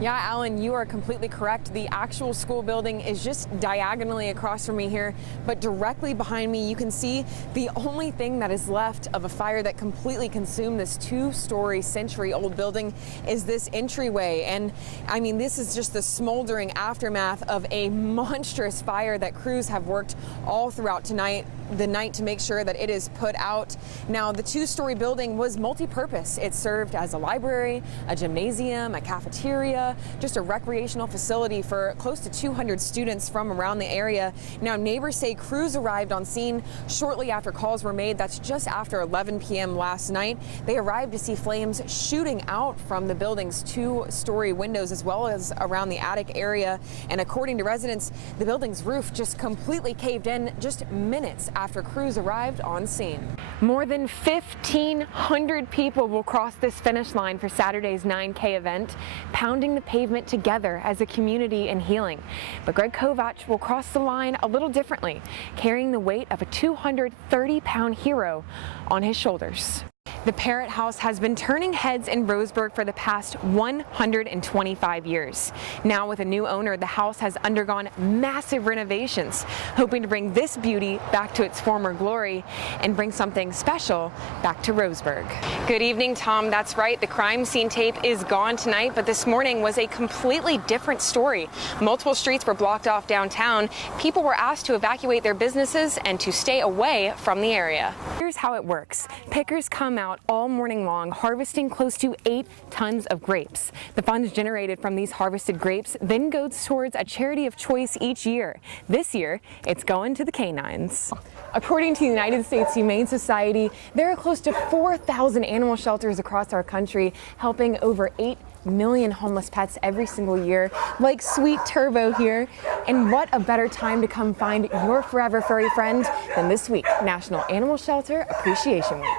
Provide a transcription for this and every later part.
Yeah, Alan, you are completely correct. The actual school building is just diagonally across from me here, but directly behind me you can see the only thing that is left of a fire that completely consumed this two-story century-old building is this entryway. And I mean, this is just the smoldering aftermath of a monstrous fire that crews have worked all throughout the night to make sure that it is put out. Now, the two-story building was multi-purpose. It served as a library, a gymnasium, a cafeteria, just a recreational facility for close to 200 students from around the area. Now, neighbors say crews arrived on scene shortly after calls were made. That's just after 11 p.m. last night. They arrived to see flames shooting out from the building's two-story windows as well as around the attic area. And according to residents, the building's roof just completely caved in just minutes after crews arrived on scene. More than 1,500 people will cross this finish line for Saturday's 9K event, pounding the pavement together as a community in healing. But Greg Kovach will cross the line a little differently, carrying the weight of a 230-pound hero on his shoulders. The Parrot House has been turning heads in Roseburg for the past 125 years. Now, with a new owner, the house has undergone massive renovations, hoping to bring this beauty back to its former glory and bring something special back to Roseburg. Good evening, Tom. That's right. The crime scene tape is gone tonight, but this morning was a completely different story. Multiple streets were blocked off downtown. People were asked to evacuate their businesses and to stay away from the area. Here's how it works. Pickers come out all morning long, harvesting close to 8 tons of grapes. The funds generated from these harvested grapes then goes towards a charity of choice each year. This year, it's going to the canines. According to the United States Humane Society, there are close to 4,000 animal shelters across our country, helping over 8 million homeless pets every single year, like Sweet Turbo here. And what a better time to come find your forever furry friend than this week, National Animal Shelter Appreciation Week.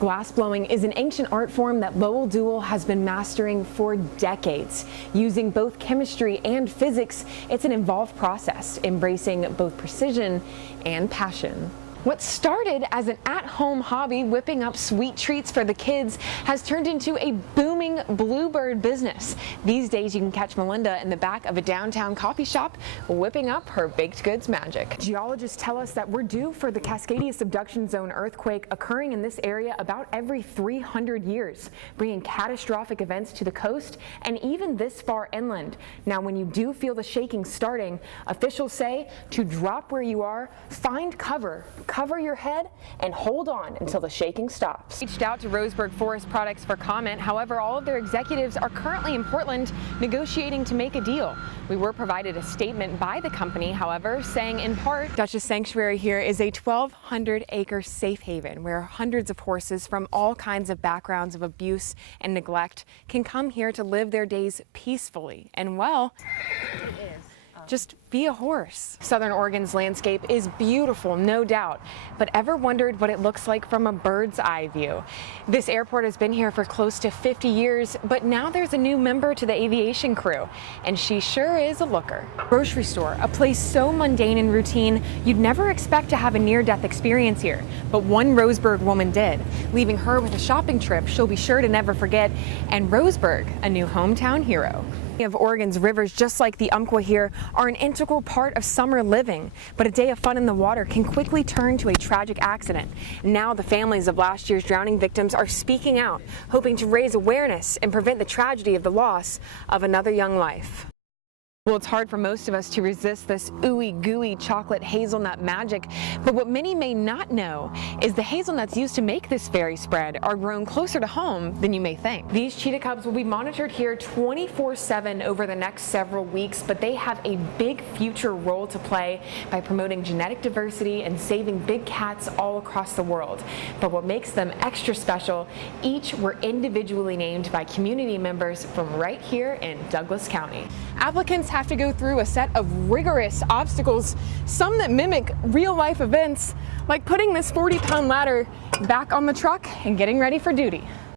Glass blowing is an ancient art form that Lowell Duell has been mastering for decades. Using both chemistry and physics, it's an involved process, embracing both precision and passion. What started as an at-home hobby, whipping up sweet treats for the kids, has turned into a booming bluebird business. These days, you can catch Melinda in the back of a downtown coffee shop whipping up her baked goods magic. Geologists tell us that we're due for the Cascadia subduction zone earthquake occurring in this area about every 300 years, bringing catastrophic events to the coast and even this far inland. Now, when you do feel the shaking starting, officials say to drop where you are, find cover your head, and hold on until the shaking stops. Reached out to Roseburg Forest Products for comment. However, all of their executives are currently in Portland negotiating to make a deal. We were provided a statement by the company, however, saying in part, Duchess Sanctuary here is a 1,200-acre safe haven where hundreds of horses from all kinds of backgrounds of abuse and neglect can come here to live their days peacefully and, well, just be a horse. Southern Oregon's landscape is beautiful, no doubt, but ever wondered what it looks like from a bird's eye view? This airport has been here for close to 50 years, but now there's a new member to the aviation crew, and she sure is a looker. Grocery store, a place so mundane and routine, you'd never expect to have a near-death experience here, but one Roseburg woman did, leaving her with a shopping trip she'll be sure to never forget, and Roseburg, a new hometown hero. Many of Oregon's rivers, just like the Umpqua here, are an integral part of summer living, but a day of fun in the water can quickly turn to a tragic accident. Now the families of last year's drowning victims are speaking out, hoping to raise awareness and prevent the tragedy of the loss of another young life. Well, it's hard for most of us to resist this ooey gooey chocolate hazelnut magic, but what many may not know is the hazelnuts used to make this fairy spread are grown closer to home than you may think. These cheetah cubs will be monitored here 24/7 over the next several weeks, but they have a big future role to play by promoting genetic diversity and saving big cats all across the world. But what makes them extra special, each were individually named by community members from right here in Douglas County. Applicants have to go through a set of rigorous obstacles, some that mimic real-life events, like putting this 40-pound ladder back on the truck and getting ready for duty.